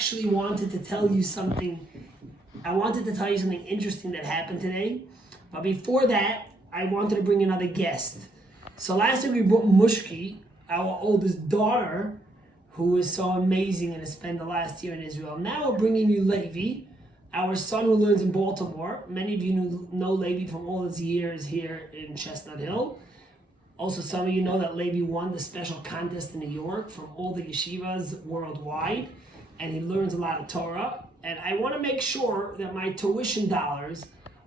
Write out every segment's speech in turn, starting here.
actually wanted to tell you something. I wanted to tell you something interesting that happened today. But before that, I wanted to bring another guest. So last week we brought Mushki, our oldest daughter, who is so amazing and has spent the last year in Israel. Now we're bringing you Levi, our son who lives in Baltimore. Many of you know Levi from all his years here in Chestnut Hill. Also, some of you know that Levi won the special contest in New York from all the yeshivas worldwide, and he learns a lot of Torah. And I want to make sure that my tuition dollars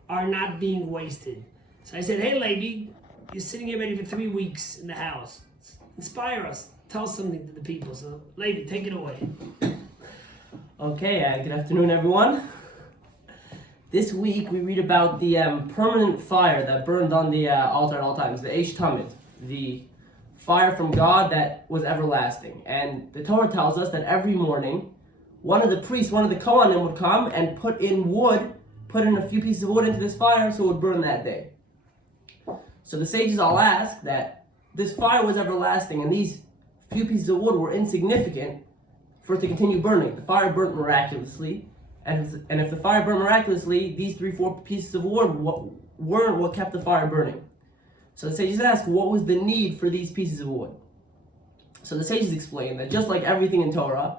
are not being wasted. So I said, hey, Levi, you're sitting here ready for 3 weeks in the house. Inspire us. Tell something to the people. So, Levi, take it away. Okay, good afternoon, everyone. This week we read about the permanent fire that burned on the altar at all times, the Eish Tamid, the fire from God that was everlasting. And the Torah tells us that every morning, one of the priests, one of the Kohanim would come and put in a few pieces of wood into this fire so it would burn that day. So the sages all ask that this fire was everlasting and these few pieces of wood were insignificant for it to continue burning. The fire burnt miraculously, and if the fire burned miraculously, these 3-4 pieces of wood weren't what kept the fire burning. So the sages ask, what was the need for these pieces of wood? So the sages explain that just like everything in Torah,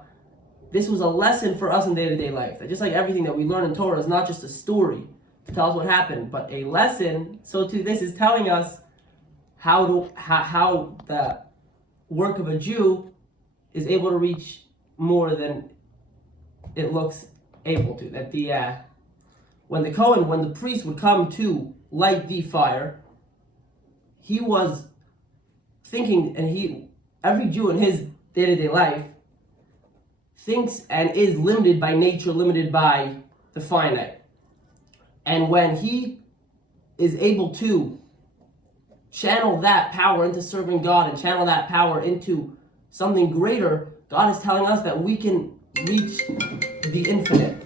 this was a lesson for us in day-to-day life. That just like everything that we learn in Torah is not just a story to tell us what happened, but a lesson, so too this is telling us how the work of a Jew is able to reach more than it looks able to. That when the priest would come to light the fire, he was thinking, and every Jew in his day-to-day life thinks and is limited by nature, limited by the finite. And when he is able to channel that power into serving God and channel that power into something greater, God is telling us that we can reach the infinite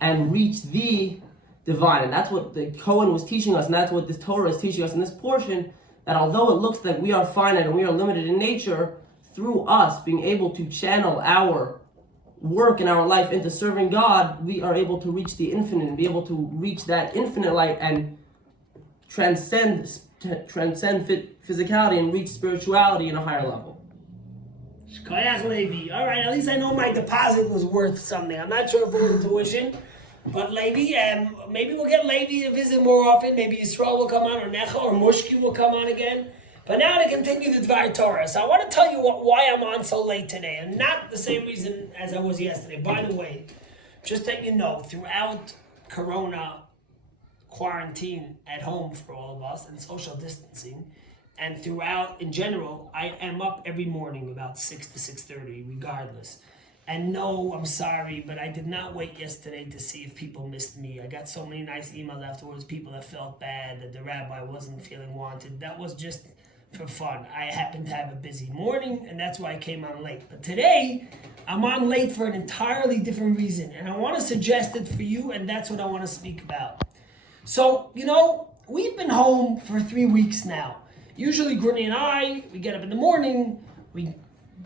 and reach the divine. And that's what the Kohen was teaching us, and that's what this Torah is teaching us in this portion, that although it looks like we are finite and we are limited in nature, through us being able to channel our work in our life into serving God, we are able to reach the infinite and be able to reach that infinite light and transcend physicality and reach spirituality in a higher level. Shkoyach Levi. All right, at least I know my deposit was worth something. I'm not sure if it was tuition, but Levi, maybe we'll get Levi to visit more often. Maybe Yisrael will come on, or Necha, or Mushki will come on again. But now to continue the Dvar Torah. So I want to tell you why I'm on so late today, and not the same reason as I was yesterday. By the way, just that you know, throughout Corona quarantine at home for all of us and social distancing, and throughout in general, I am up every morning about 6 to 6:30, regardless. And no, I'm sorry, but I did not wait yesterday to see if people missed me. I got so many nice emails afterwards, people that felt bad that the rabbi wasn't feeling wanted. That was just for fun. I happened to have a busy morning, and that's why I came on late. But today, I'm on late for an entirely different reason, and I want to suggest it for you, and that's what I want to speak about. So, we've been home for 3 weeks now. Usually, Grunie and I, we get up in the morning, we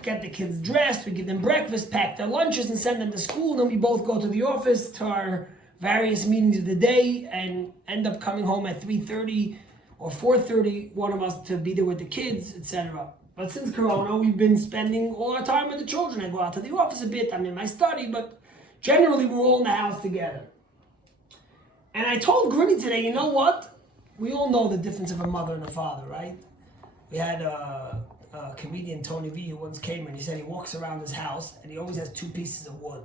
get the kids dressed, we give them breakfast, pack their lunches, and send them to school, and then we both go to the office to our various meetings of the day, and end up coming home at 3:30 or 4:30, one of us to be there with the kids, etc. But since Corona, we've been spending all our time with the children. I go out to the office a bit, I'm in my study, but generally we're all in the house together. And I told Grunie today, you know what? We all know the difference of a mother and a father, right? We had a comedian, Tony V, who once came and he said he walks around his house and he always has 2 pieces of wood.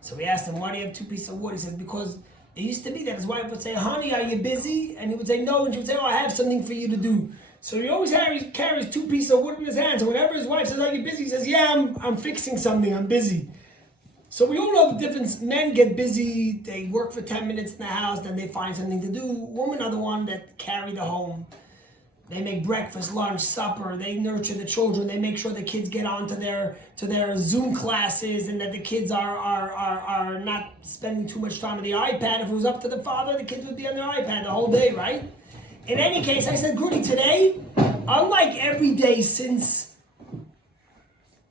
So we asked him, why do you have 2 pieces of wood? He said, because it used to be that his wife would say, honey, are you busy? And he would say, no. And she would say, oh, I have something for you to do. So he always carries 2 pieces of wood in his hands. And whenever his wife says, are you busy? He says, yeah, I'm fixing something. I'm busy. So we all know the difference. Men get busy. They work for 10 minutes in the house. Then they find something to do. Women are the one that carry the home. They make breakfast, lunch, supper. They nurture the children. They make sure the kids get on to their Zoom classes, and that the kids are not spending too much time on the iPad. If it was up to the father, the kids would be on their iPad the whole day, right? In any case, I said, Grunie, today, unlike every day since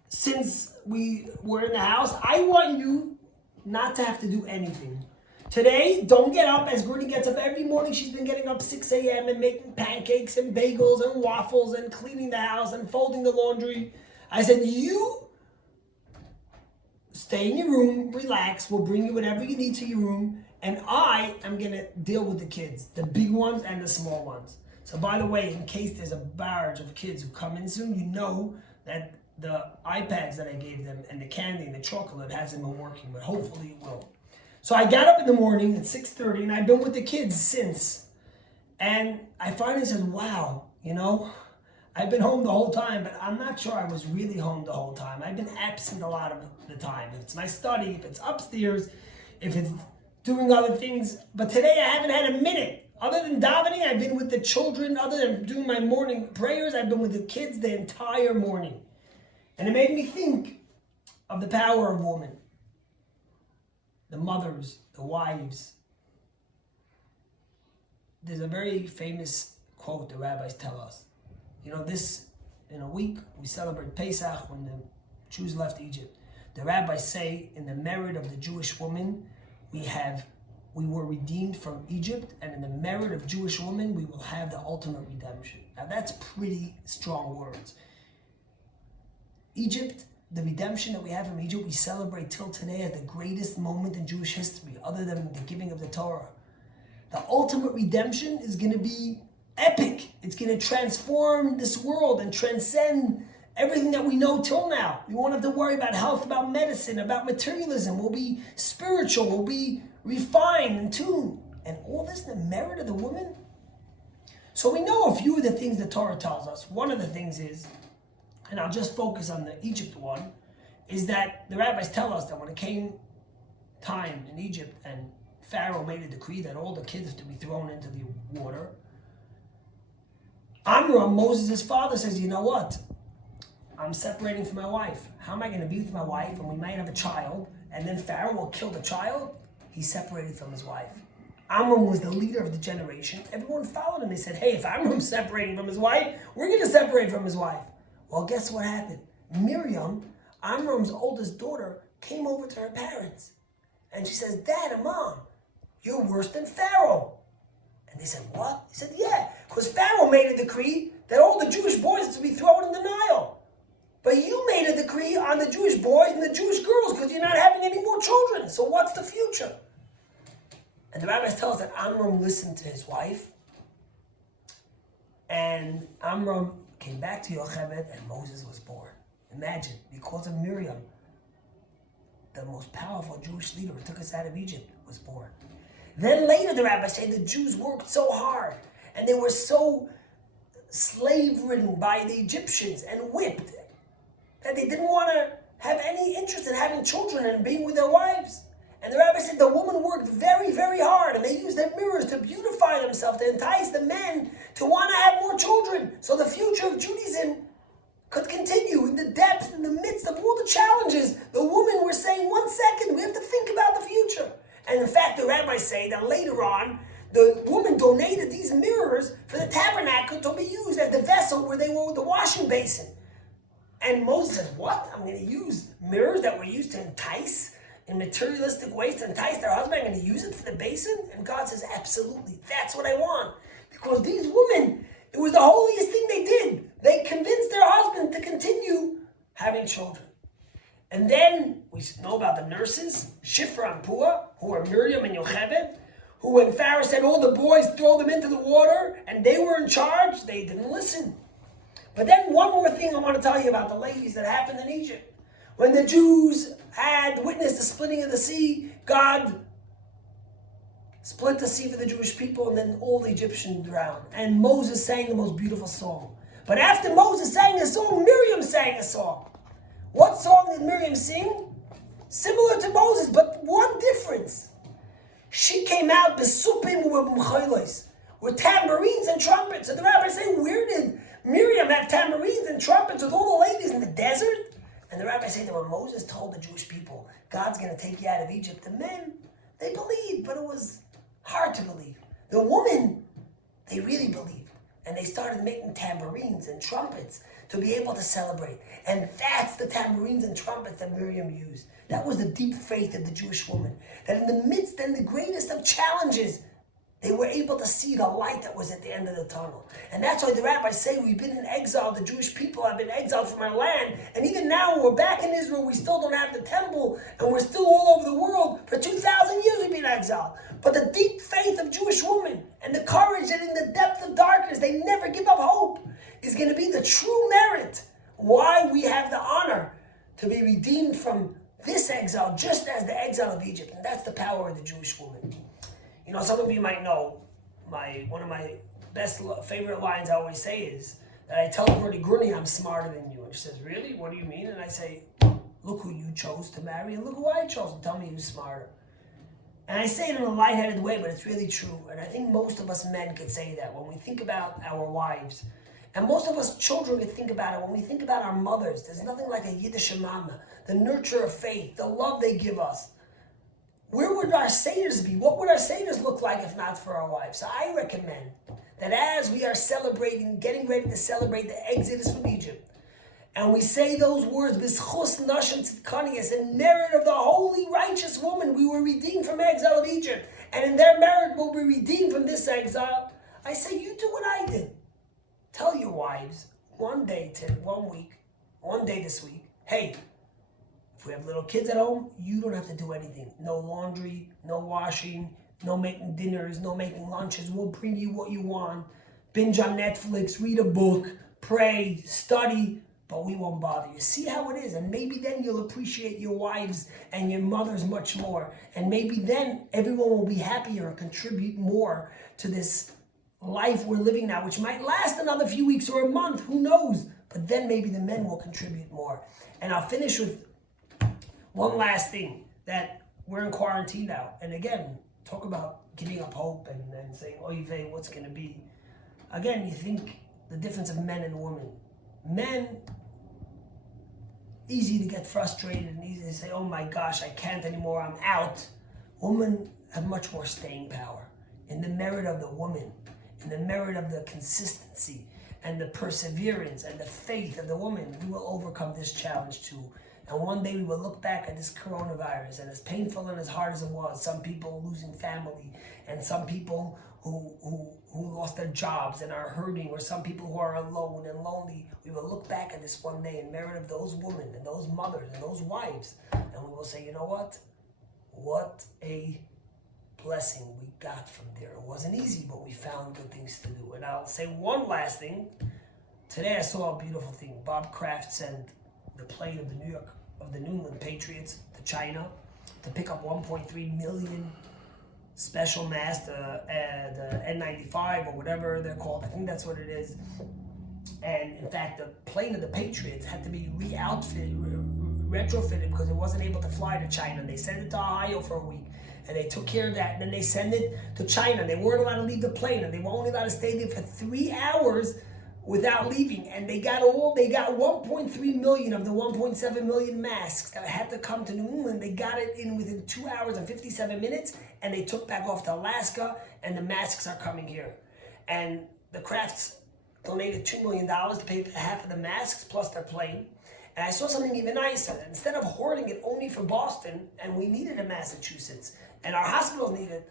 since we were in the house, I want you not to have to do anything. Today, don't get up as Grunie gets up every morning. She's been getting up 6 a.m. and making pancakes and bagels and waffles and cleaning the house and folding the laundry. I said, you stay in your room, relax. We'll bring you whatever you need to your room. And I am going to deal with the kids, the big ones and the small ones. So by the way, in case there's a barrage of kids who come in soon, you know that the iPads that I gave them and the candy and the chocolate hasn't been working, but hopefully it will. So I got up in the morning at 6:30 and I've been with the kids since. And I finally said, wow, I've been home the whole time, but I'm not sure I was really home the whole time. I've been absent a lot of the time. If it's my study, if it's upstairs, if it's doing other things. But today I haven't had a minute. Other than davening, I've been with the children. Other than doing my morning prayers, I've been with the kids the entire morning. And it made me think of the power of woman. The mothers, the wives. There's a very famous quote the rabbis tell us. In a week, we celebrate Pesach when the Jews left Egypt. The rabbis say in the merit of the Jewish woman, we were redeemed from Egypt, and in the merit of Jewish women, we will have the ultimate redemption. Now that's pretty strong words. Egypt, the redemption that we have from Egypt, we celebrate till today as the greatest moment in Jewish history, other than the giving of the Torah. The ultimate redemption is going to be epic. It's going to transform this world and transcend everything that we know till now. We won't have to worry about health, about medicine, about materialism. We'll be spiritual. We'll be refined and tuned. And all this in the merit of the woman. So we know a few of the things the Torah tells us. One of the things is, and I'll just focus on the Egypt one, is that the rabbis tell us that when it came time in Egypt and Pharaoh made a decree that all the kids have to be thrown into the water, Amram, Moses' father, says, you know what? I'm separating from my wife. How am I going to be with my wife and we might have a child and then Pharaoh will kill the child? He separated from his wife. Amram was the leader of the generation. Everyone followed him. They said, hey, if Amram's separating from his wife, we're going to separate from his wife. Well, guess what happened? Miriam, Amram's oldest daughter, came over to her parents. And she says, Dad and Mom, you're worse than Pharaoh. And they said, what? He said, yeah, because Pharaoh made a decree that all the Jewish boys have to be thrown in the Nile. But you made a decree on the Jewish boys and the Jewish girls because you're not having any more children. So what's the future? And the rabbis tell us that Amram listened to his wife. And Amram came back to Yocheved and Moses was born. Imagine, because of Miriam, the most powerful Jewish leader who took us out of Egypt was born. Then later the rabbis say the Jews worked so hard and they were so slave-ridden by the Egyptians and whipped that they didn't want to have any interest in having children and being with their wives. And the rabbi said the woman worked very, very hard and they used their mirrors to beautify themselves, to entice the men to want to have more children so the future of Judaism could continue in the depth, in the midst of all the challenges. The women were saying, 1 second, we have to think about the future. And in fact, the rabbis say that later on, the woman donated these mirrors for the tabernacle to be used as the vessel where they were with the washing basin. And Moses said, what? I'm going to use mirrors that were used to entice in materialistic ways, to entice their husband. I'm going to use it for the basin? And God says, absolutely. That's what I want. Because these women, it was the holiest thing they did. They convinced their husband to continue having children. And then we know about the nurses, Shifra and Pua, who are Miriam and Yocheved, who when Pharaoh said all the boys throw them into the water and they were in charge, they didn't listen. But then one more thing I want to tell you about the ladies that happened in Egypt. When the Jews had witnessed the splitting of the sea, God split the sea for the Jewish people and then all the Egyptians drowned. And Moses sang the most beautiful song. But after Moses sang a song, Miriam sang a song. What song did Miriam sing? Similar to Moses, but one difference. She came out with tambourines and trumpets. And the rabbis say, where did Miriam have tambourines and trumpets with all the ladies in the desert? And the rabbis say that when Moses told the Jewish people, God's going to take you out of Egypt, the men, they believed, but it was hard to believe. The women, they really believed. And they started making tambourines and trumpets to be able to celebrate. And that's the tambourines and trumpets that Miriam used. That was the deep faith of the Jewish woman. That in the midst and the greatest of challenges, they were able to see the light that was at the end of the tunnel. And that's why the rabbis say we've been in exile. The Jewish people have been exiled from our land. And even now when we're back in Israel, we still don't have the temple. And we're still all over the world. For 2,000 years we've been exiled. But the deep faith of Jewish women and the courage that in the depth of darkness they never give up hope is going to be the true merit why we have the honor to be redeemed from this exile just as the exile of Egypt. And that's the power of the Jewish woman. You know, some of you might know one of my favorite lines I always say is that I tell her to Grunie, I'm smarter than you. And she says, really? What do you mean? And I say, look who you chose to marry and look who I chose. And tell me who's smarter. And I say it in a lightheaded way, but it's really true. And I think most of us men could say that when we think about our wives. And most of us children could think about it when we think about our mothers. There's nothing like a Yiddish mama, the nurture of faith, the love they give us. Where would our seders be? What would our seders look like if not for our wives? So I recommend that as we are celebrating, getting ready to celebrate the exodus from Egypt, and we say those words, B'schus nashim tzidkanias, in merit of the holy, righteous woman, we were redeemed from exile of Egypt, and in their merit will be redeemed from this exile. I say, you do what I did. Tell your wives one day this week, hey, if we have little kids at home, you don't have to do anything. No laundry, no washing, no making dinners, no making lunches. We'll bring you what you want. Binge on Netflix, read a book, pray, study, but we won't bother you. See how it is. And maybe then you'll appreciate your wives and your mothers much more. And maybe then everyone will be happier and contribute more to this life we're living now, which might last another few weeks or a month. Who knows? But then maybe the men will contribute more. And I'll finish with one last thing, that we're in quarantine now. And again, talk about giving up hope and saying, oy vey, what's going to be? Again, you think the difference of men and women. Men, easy to get frustrated and easy to say, oh my gosh, I can't anymore, I'm out. Women have much more staying power. In the merit of the woman, in the merit of the consistency and the perseverance and the faith of the woman, we will overcome this challenge too. And one day we will look back at this coronavirus, and as painful and as hard as it was, some people losing family, and some people who lost their jobs and are hurting, or some people who are alone and lonely, we will look back at this one day in merit of those women and those mothers and those wives, and we will say, you know what? What a blessing we got from there. It wasn't easy, but we found good things to do. And I'll say one last thing. Today I saw a beautiful thing. Bob Kraft sent the plane of the New England Patriots to China to pick up 1.3 million special masks, the N95 or whatever they're called. I think that's what it is. And in fact, the plane of the Patriots had to be retrofitted because it wasn't able to fly to China. They sent it to Ohio for a week, and they took care of that. And then they sent it to China. They weren't allowed to leave the plane, and they were only allowed to stay there for 3 hours without leaving. And they got 1.3 million of the 1.7 million masks that had to come to New England. They got it in within 2 hours and 57 minutes, and they took back off to Alaska, and the masks are coming here. And the Crafts donated $2 million to pay for half of the masks plus their plane. And I saw something even nicer. Instead of hoarding it only for Boston, and we needed it in Massachusetts, and our hospitals needed it,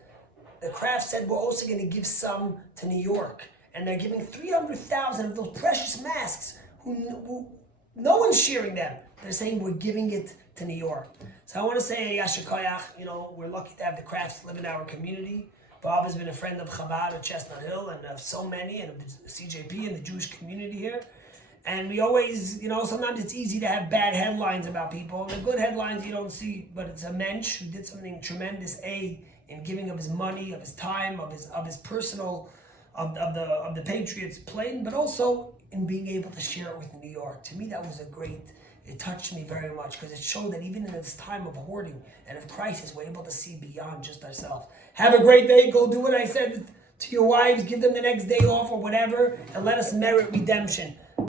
the Kraft said we're also going to give some to New York. And they're giving 300,000 of those precious masks who no one's sharing them. They're saying we're giving it to New York. So I want to say, Yasher Koyach, we're lucky to have the Crafts live in our community. Bob has been a friend of Chabad at Chestnut Hill and of so many, and of the CJP and the Jewish community here. And we always, sometimes it's easy to have bad headlines about people. And the good headlines you don't see, but it's a mensch who did something tremendous, in giving of his money, of his time, of his personal, of the Patriots plane, but also in being able to share it with New York. To me, that was it touched me very much, because it showed that even in this time of hoarding and of crisis, we're able to see beyond just ourselves. Have a great day. Go do what I said to your wives. Give them the next day off or whatever, and let us merit redemption.